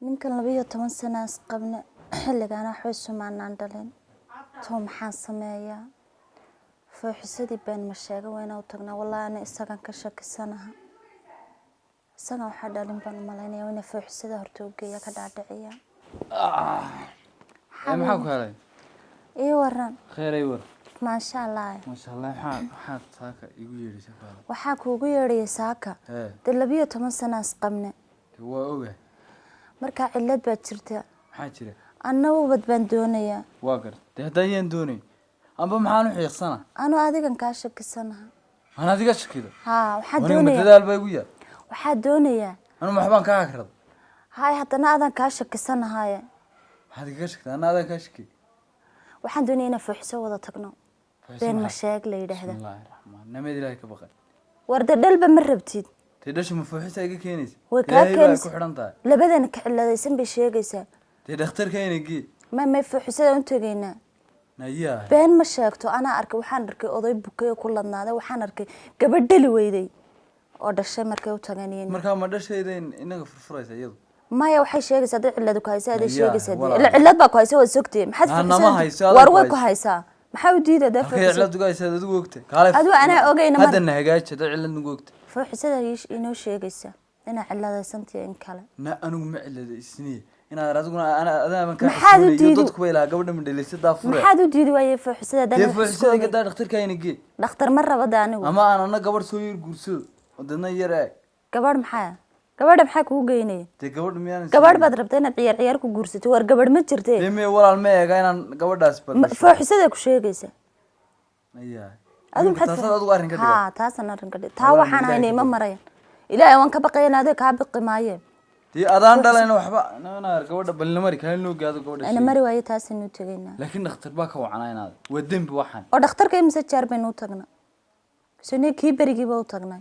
ninkan 12 sano qabna xilligan wax sumaanaan dhalin toom maxaan sameeyaa fooxisadii been ma sheega wayna u tagnaa wallahi ana isagan ka shakisanaha isaga waxa dhalin baan malaynaya inay fooxisada horta u geeya ka dhaadhiciya maxaa ku helay waran khayray war ma sha Allah waxaa saaka igu yeedhisay waxa kuugu yeedhiyay saaka de 12 sano qabna waa ogahay marka cilad baad jirtaa maxaa jira annagu baan doonayaa waa gartay hadayeen doonay amba maxaan u xiiqsana anu adigan ka shakisanaha ana adiga shakido waxa doonayaa dadaal bay ugu yaad waxa doonayaa anu maxbaan ka akrad haddana adan ka shakisanahay waxaad iga shaktaa ana adan ka shaki waxaan doonayaa inaan fooxiso wada tagno been ma sheeg la yiraahdo Bismillaahi Raxmaan nameed Ilaahay ka baqay warda dhalba ma rabtid tidashu ma fooxiso iga keenaysa way ka keenaysa ku xiran tahay labadana ka ciladaysan bay sheegaysaa dhakhtarka inagii ma fooxisada u tagaynaa naya been ma sheegto ana arkay waxaan arkay oday bukay ku ladnaaday waxaan arkay gabadh dhali weyday oo dhashay markay u taganayeen marka ma dhashaydeen inaga furfuraysa iyadu maya waxay sheegaysaa dad cilad ku haysaa aday sheegaysaa cilad baa ku haysaa waa sogtay maxaad furfuraysaa war way ku haysaa maxaa u diiday dad cilad uga haysaa adigu ogtay kaalay adu ana ogeyna hadana hagaaji dad cilad ugu ogtay fooxisada inoo sheegaysaa ina ciladaysantii in kale na anigu ma ciladaysniye inaad adiguna adaaban ka xasuunayo dadku way ilaa gabadha madhaleysay daafure maxaad u diiday waayay fooxisada dad fooxisada iga daa dhakhtarka inagii dhakhtar ma rabada anigu ama ana gabadh soo yir guursado wadana yar ee gabadh maxaa kugu geynay gabadh miyaan gabadh baad rabtaa inaad ciyaar ku guursato war gabadh ma jirtay me walaal ma eega inaan gabadhaas bal fooxisada ku sheegaysa ayaa adu maxaad adigu arrin ka dhigay taasan arrin ka dhigay taa waxaan haynay ma marayn ilaahay waan ka baqaynaa adeeg ka baqi maayeen adaan dhalayna waxba ana gabadha balna mari kale loo gaado gabadha ana mari waayo taas inuu tagaynaa laakiin dhakhtar baa ka wacanaynaa waa dambi waxan oo dhakhtarka imsa jaar baynu tagnaa soo kii barigiiba u tagnaa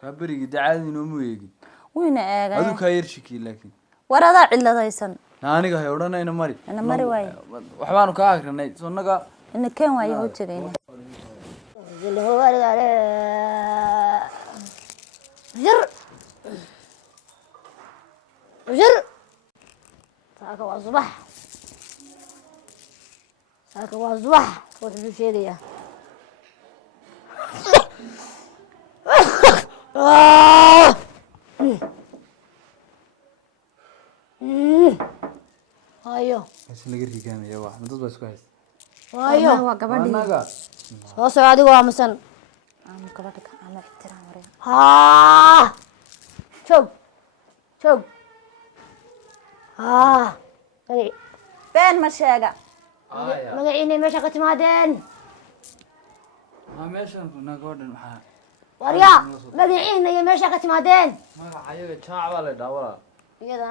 ka barigi dacaadi inoo muyeegin wayna eegay adu ka yar shiki laakiin warada ciladaysan aniga hay oranayna mari ana mari waayo waxbaan ka akrinay sonaga ina keen waayo u tagaynaa وزر ساكا وصبح وتبي شيء ايوه بس لقي رجال يا واحد مدد بس كويس ايوه waa gabadhii soo soo adigu waa masan aan gabadha ka aan ixtiraam wareey ها شوف been ma sheega magaciina meesha ka timaadeen ما meeshan kuna gabadhan maxaa warya magaciina iyo meesha ka timaadeen magacayaga jaac baa la dhaawaa iyada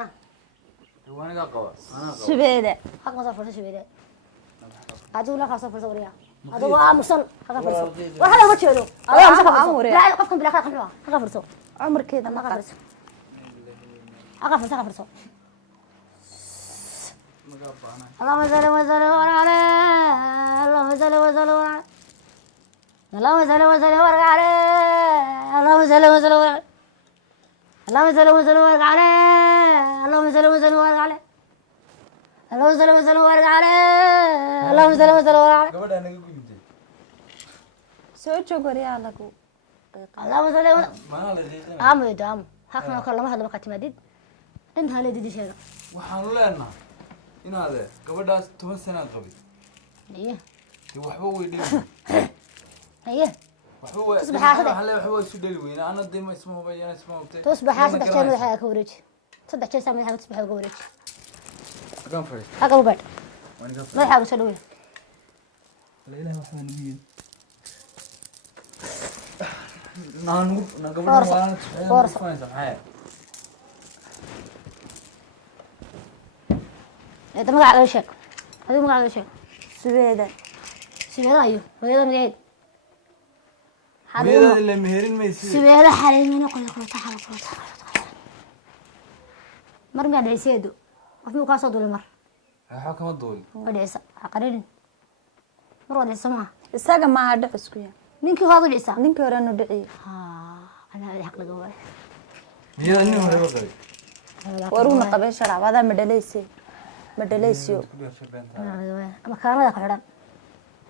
diwaaniga qaba ana qaba subeeda xaq ma soo fadhiyo subeeda adigu la ka soo fadhiyo warya adigu aamusan xaq fadhiyo waxa laga jeedo adigu aamusan ka fadhiyo la qofkan bila ka xaqo xaq fadhiyo umrkeeda ma fadhiyo xaq fadhiyo اللهم صل وسلم على اللهم صل وسلم على اللهم صل وسلم على اللهم صل وسلم على اللهم صل وسلم على اللهم صل وسلم على اللهم صل وسلم على اللهم صل وسلم على gabadha naga gudubtay soo joog wariyaa lagu اللهم صل وسلم mana la deeqay aamu daam hakna kala ma hadla ka timaadid inta hal didisheeda waxaan u leenahay inaad gabadhaas 10 sano qabay iyo waxba way dhigay iyo waxba way Tusbaxaasada. waxba way isu dhali weyn ana deema isma bayana isma hubtay tusbaxa saddex jeer madaxa ka wareeji saddex jeer madaxa tusbaxa ka wareeji kan fariis haga u baad waniga madaxa soo dhaweey leeyahay waxaan ugu yeeray na gabadha waan tusbaxay هذا ما قاعد شيء هذا ما قاعد شيء subeeda سبيلا أيوه هذا من عيد meeda la meherin maysi سبيلا حالي من أقول تعال مر قاعد يسيدو وفي مقاصد ولا مر waxa kama dooli قاعد يسا قرير مر قاعد يسمع isaga ma hadda isku yaa منك هذا العيسى ninkii hore nu dhiciyay ها أنا هذا حق لقوله meeda nin hore ba qabay waruuna qabay sharaab adaa ma dhaleysyo makaanada ku xidhan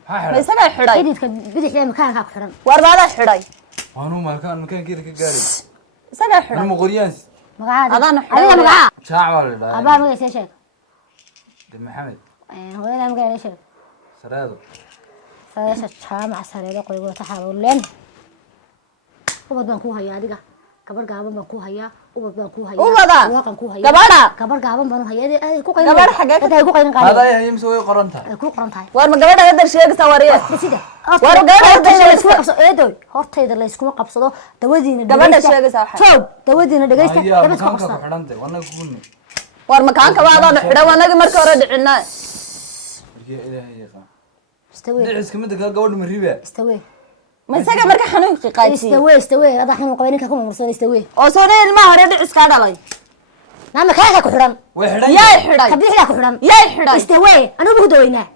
ma isagaa xidhay xididka bidixda makaanka ku xidhan war baadaa xidhay waanu makaankeeda ka gaari isagaa xidhay ma qoriyaan magacaada adaana adiga magaca shaac baa la dhahay abaa magaciisa sheeg maxamed hooyada magaciisa sheeg sareedo sareesha jaamac sareedo qoygo taxawulen ubad baan ku hayaa adiga gabar gaaban baan ku hayaa ubad baan ku hayaa ubada waaqan ku hayaa gabadha gabar gaaban baan hayaa ay ku qaynin gabar xagee ay ku qaynin hada qaali ay imse way qoran tahay ay ku qoran tahay war ma gabadha hadda sheegaysaa wariye sida war gabadha hadda sheegaysaa qabso eedo hortayda la isku qabsado dawadiina gabadha sheegaysaa waxa joog dawadiina dhageysta ayaa dabad ku makaanka qabso ku xidhantay wana ku gunni war makaanka baadaana xidhay wanagi markii hore dhicinaa markii ilaahay yaqaan istawe dhicis kamid ka gabadhu ma riba istawe ma isaga marka xanuunki qaatiyay istawe ada xanuun qabay ninka kuma marsan istawe oo soo ilmaha hore dhicis ka dhalay nama kaaka ku xidhan way xidhan yay xidhay kabixda ku xidhan yay xidhay istawe anu ugu daweynaa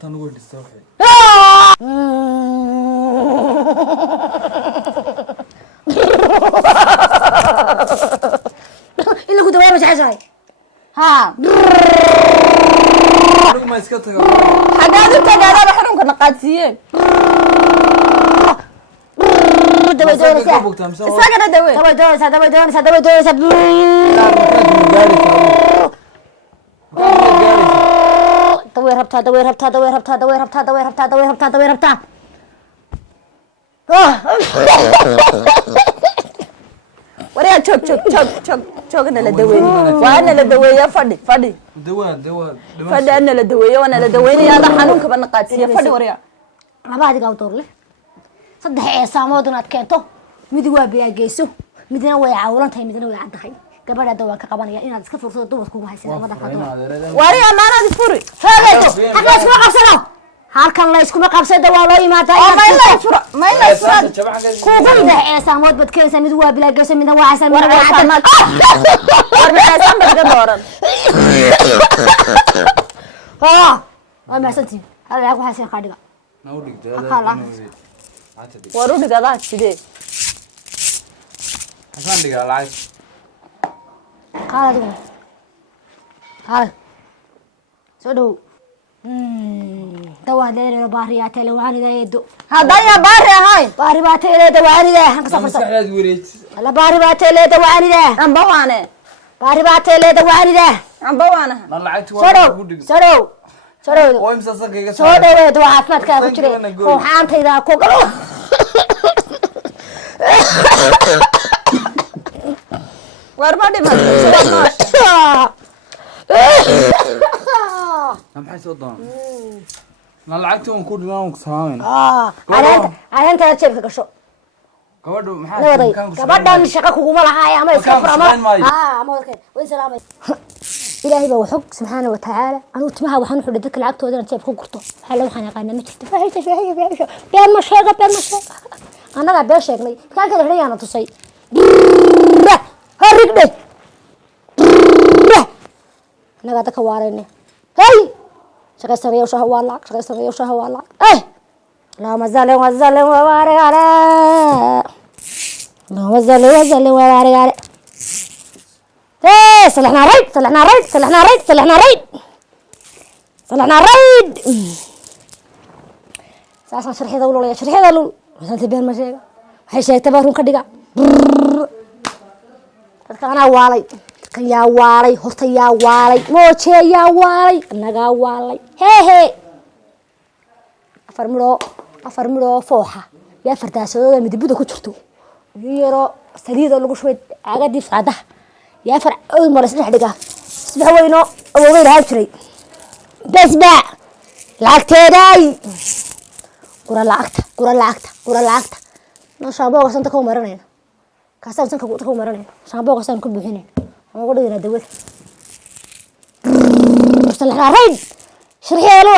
tan ugu dhistay waxay ila ku daweynaa jacaysahay ha adigu ma iska tago xagaad u tagaadaba xarunka naqaadsiiyeen dawe doonaysa ka bogtaa mise isagana dawe dawe doonaysa dawe doonaysa dawe doonaysa dawe rabtaa dawe rabtaa dawe rabtaa dawe rabtaa dawe rabtaa dawe rabtaa dawe rabtaa wariyaa joog nala daweeye waa nala daweeye fadhi fadhi ana la daweeye waa nala daweynaya ada xanuunkaba naqaadsiiya fadhi wariyaa laba adiga door leh saddex eesaamood inaad keento mid waa biyaageyso midna way cawlan tahay midna way caddahay gabadha dawaa ka qabanaya inaad iska fursado dumarku ugu haysan labada fadhi wariyaa maanaad furi faageeto halkan iskuma qabsano halkan la iskuma qabsado waa loo yimaadaa oo ma ila fura kuugu saddex eesaamood bad keenaysa mid waa biyaageyso midna waa haysan midna waa caddahay war maxaysan badga dooran waa mahadsantihiin hal lacag waxaa siin qaadhiga war u dhigadaa sidee hasan dhigaa lacag qaal adigu qaal soo dhow dawaad leedahay baariyaa tele waanida eedo haddaan baari ahayn baari baa tele waanida hanka safar maskaxdaad wareejis la baari baa tele waanida amba waane baari baa tele waanida amba waana na lacagti soo waa dhow ugu dhig soo dhow soo dhow oo imsa saqiga soo dhoweed waa caafimaadkaa ku jiray ruuxaantayda ku galo war ma dhiman maxay soo doon na lacagti waan ku dhigaan ku saamayn caleenta jeebka gasho gabadhu maxaa nawaday kan ku gabadhan shaqo kuguma lahaay ama iska Kan ku furama shaqayn maayo. ama wadkeen way salaamay ilaahay baa wuxuu subxaanahu wa ta'aala anu timaha waxaan xulay dadka lacagtooda jeeb ku gurto waxa lagu xanaaqana ma jirto been ma sheega anaga been sheegnay kaalka xidhayaana tusay harigde anaga dadka waarayne hey shaqaysanayo shaha waa lacag اللهم صل وسلم وبارك على اللهم صل وسلم وبارك على صلحنا ريد ساسا شرحي دولو وصلت بين ما شيغا waxay sheegtay baa run ka dhiga dadka ana waalay dadka yaa waalay horta yaa waalay mooje yaa waalay anaga waalay he afar midho fooxa yaa fartaasooda midibada ku jirto yaro saliida lagu shubay caagadii faadaha yaa far oo maras dhex dhiga sabax weyno awowey lahaa jiray basba lacagteeday gura lacagta no shaambooga santa ku maranayna kaasaan sanka ku maranayna shaambooga saan ku buuxinayna ama ugu dhigana dawad salaxna rayd shirxiyeelo